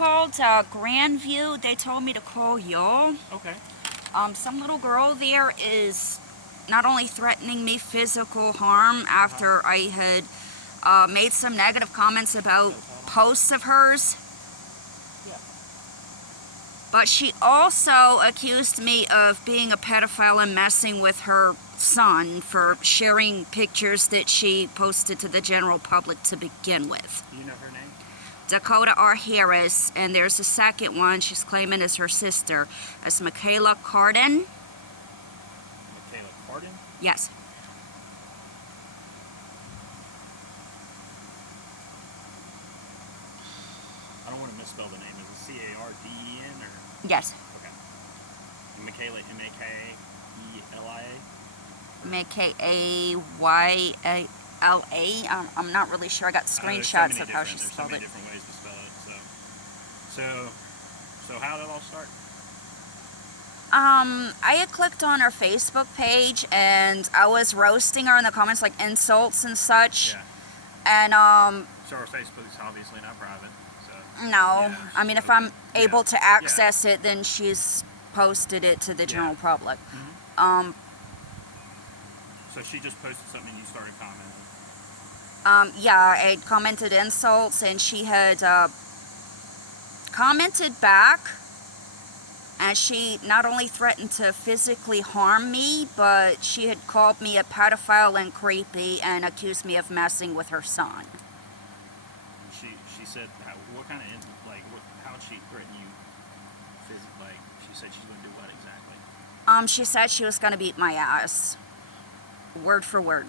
called Grandview. They told me to call y'all. Okay. Some little girl there is not only threatening me physical harm after I had made some negative comments about posts of hers, but she also accused me of being a pedophile and messing with her son for sharing pictures that she posted to the general public to begin with. Do you know her name? Dakota R. Harris, and there's a second one she's claiming is her sister. It's Michaela Cardin. Michaela Cardin? Yes. I don't want to misspell the name. Is it C-A-R-D-E-N or? Yes. Okay. And Michaela, M-A-K-E-L-I-A? M-A-K-A-Y-A-L-A. I'm not really sure. I got screenshots of how she spelled it. There's so many different ways to spell it. So how did it all start? I had clicked on her Facebook page and I was roasting her in the comments, like insults and such. Yeah. And So her Facebook's obviously not private. So. no, Yeah, I mean, if I'm able to access it, then she's posted it to the general public. Mm-hmm. So she just posted something and you started commenting? Yeah, I had commented insults and she had commented back, and she not only threatened to physically harm me, but she had called me a pedophile and creepy and accused me of messing with her son. She said, what kind of, how would she threaten you? Like, she said she's going to do what exactly? She said she was going to beat my ass. Word for word.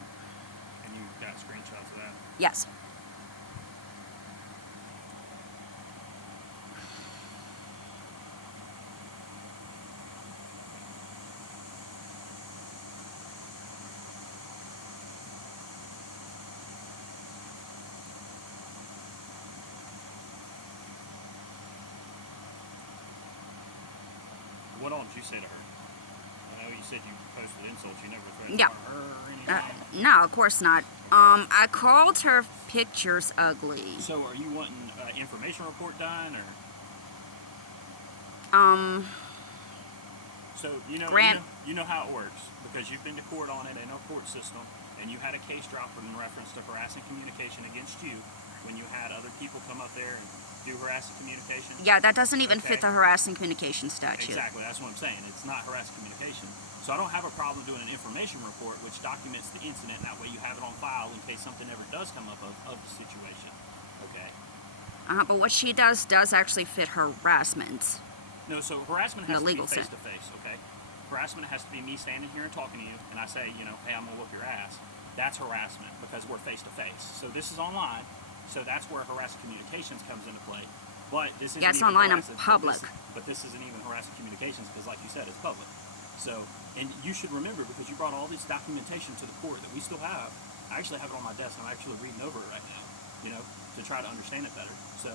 And you got screenshots of that? Yes. What all did you say to her? I know you said you posted insults. You never threatened her or anything? No, of course not. I called her pictures ugly. So are you wanting an information report done, or? So you know how it works, because you've been to court on it in our court system, and you had a case dropped in reference to harassing communication against you when you had other people come up there and do harassing communication. Yeah, that doesn't even fit the harassing communication statute. Exactly, that's what I'm saying. It's not harassing communication. So I don't have a problem doing an information report which documents the incident, and that way you have it on file in case something ever does come up of the situation. Okay? But what she does actually fit harassment. No, so harassment has to be sense. face-to-face, okay? Harassment has to be me standing here and talking to you, and I say, hey, I'm going to whoop your ass. That's harassment, because we're face-to-face. So this is online, so that's where harassing communications comes into play. But this isn't it's online and public. But this isn't even harassing communications, because like you said, it's public. So, and you should remember, because you brought all this documentation to the court that we still have. I actually have it on my desk, and I'm actually reading over it right now, to try to understand it better. So,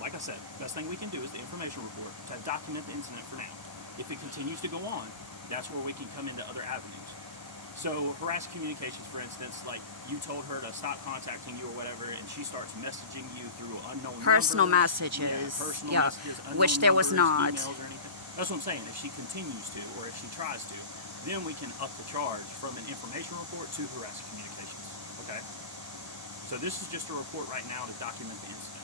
like I said, best thing we can do is the information report to document the incident for now. If it continues to go on, that's where we can come into other avenues. So harassing communications, for instance, like you told her to stop contacting you or whatever, and she starts messaging you through unknown personal numbers. Messages. Personal messages, which there was numbers, not. Emails or anything. That's what I'm saying. If she continues to, or if she tries to, then we can up the charge from an information report to harassing communications. Okay? So this is just a report right now to document the incident.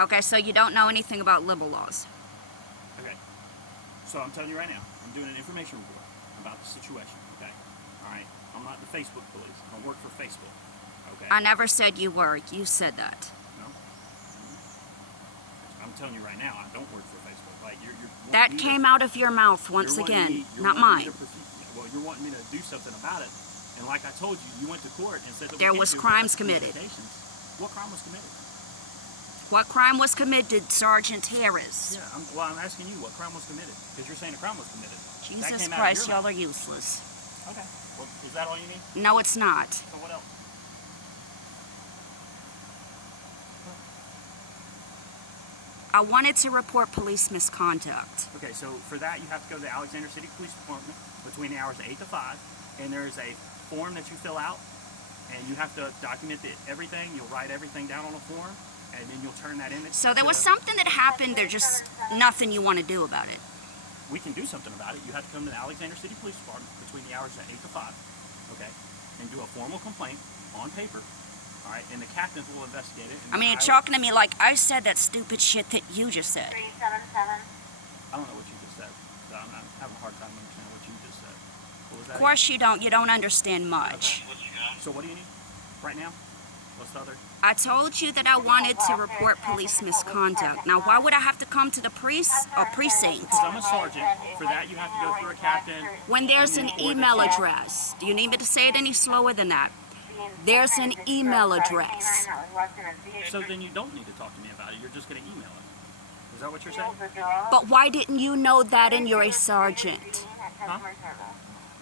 Okay, so you don't know anything about libel laws. Okay. So I'm telling you right now, I'm doing an information report about the situation, okay? Alright? I'm not the Facebook police. I don't work for Facebook. Okay? I never said you were. You said that. No? I'm telling you right now, I don't work for Facebook. Like, that came out of your mouth once again, not mine. Well, you're wanting me to do something about it. And like I told you, you went to court and said that there was crimes committed. What crime was committed? What crime was committed, Sergeant Harris? Yeah, I'm asking you what crime was committed, because you're saying a crime was committed. Jesus Christ, y'all are useless. Okay. Well, is that all you need? No, it's not. So what else? I wanted to report police misconduct. Okay, so for that you have to go to the Alexander City Police Department between the hours of 8 to 5, and there's a form that you fill out, and you have to document everything. You'll write everything down on a form, and then you'll turn that in. So there was something that happened, there's just nothing you want to do about it. We can do something about it. You have to come to the Alexander City Police Department between the hours of 8 to 5, okay, and do a formal complaint on paper, all right, and the captains will investigate it. I mean, you're talking to me like I said that stupid shit that you just said. 377. I don't know what you just said, so I'm having a hard time understanding what you just said. What was that? Of course you don't. You don't understand much. So what do you need right now? What's the other? I told you that I wanted to report police misconduct. Now, why would I have to come to the precinct? Because I'm a sergeant. For that, you have to go through a captain. When there's an email address. Do you need me to say it any slower than that? There's an email address. So then you don't need to talk to me about it. You're just going to email it. Is that what you're saying? But why didn't you know that and you're a sergeant? Huh?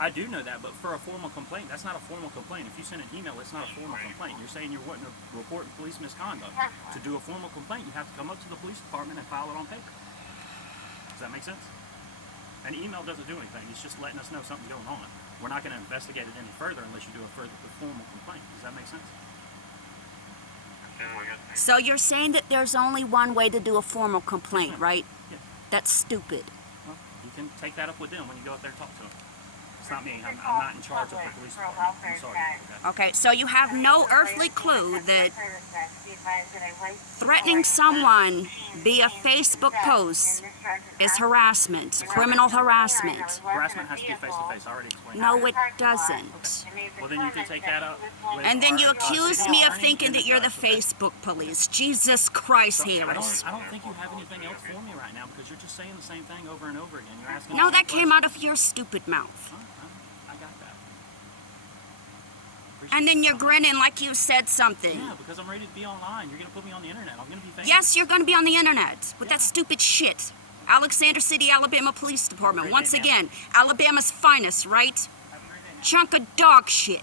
I do know that, but for a formal complaint, that's not a formal complaint. If you send an email, it's not a formal complaint. You're saying you're wanting to report police misconduct. To do a formal complaint, you have to come up to the police department and file it on paper. Does that make sense? An email doesn't do anything. It's just letting us know something's going on. We're not going to investigate it any further unless you do a formal complaint. Does that make sense? So you're saying that there's only one way to do a formal complaint, right? Yes. That's stupid. Well, you can take that up with them when you go up there and talk to them. It's not me. I'm not in charge of the police department. I'm sorry. Okay, so you have no earthly clue that threatening someone via Facebook post is harassment, criminal harassment. Harassment has to be face-to-face. I already explained No, that. it doesn't. Well, then you can take that up with And then you our, accuse city me of attorney thinking and that you're the judge, okay? Facebook police. Jesus Christ, I Harris. don't think you have anything else for me right now because you're just saying the same thing over and over again. You're asking. No, the same that came question. out of your stupid mouth. I got that. And then you're grinning like you said something. Yeah, because I'm ready to be online. You're gonna put me on the internet. I'm gonna be famous. Yes, you're going to be on the internet with that stupid shit. Alexander City, Alabama Police Department. Once again, Alabama's finest, right? Have a great day, man. Chunk of dog shit.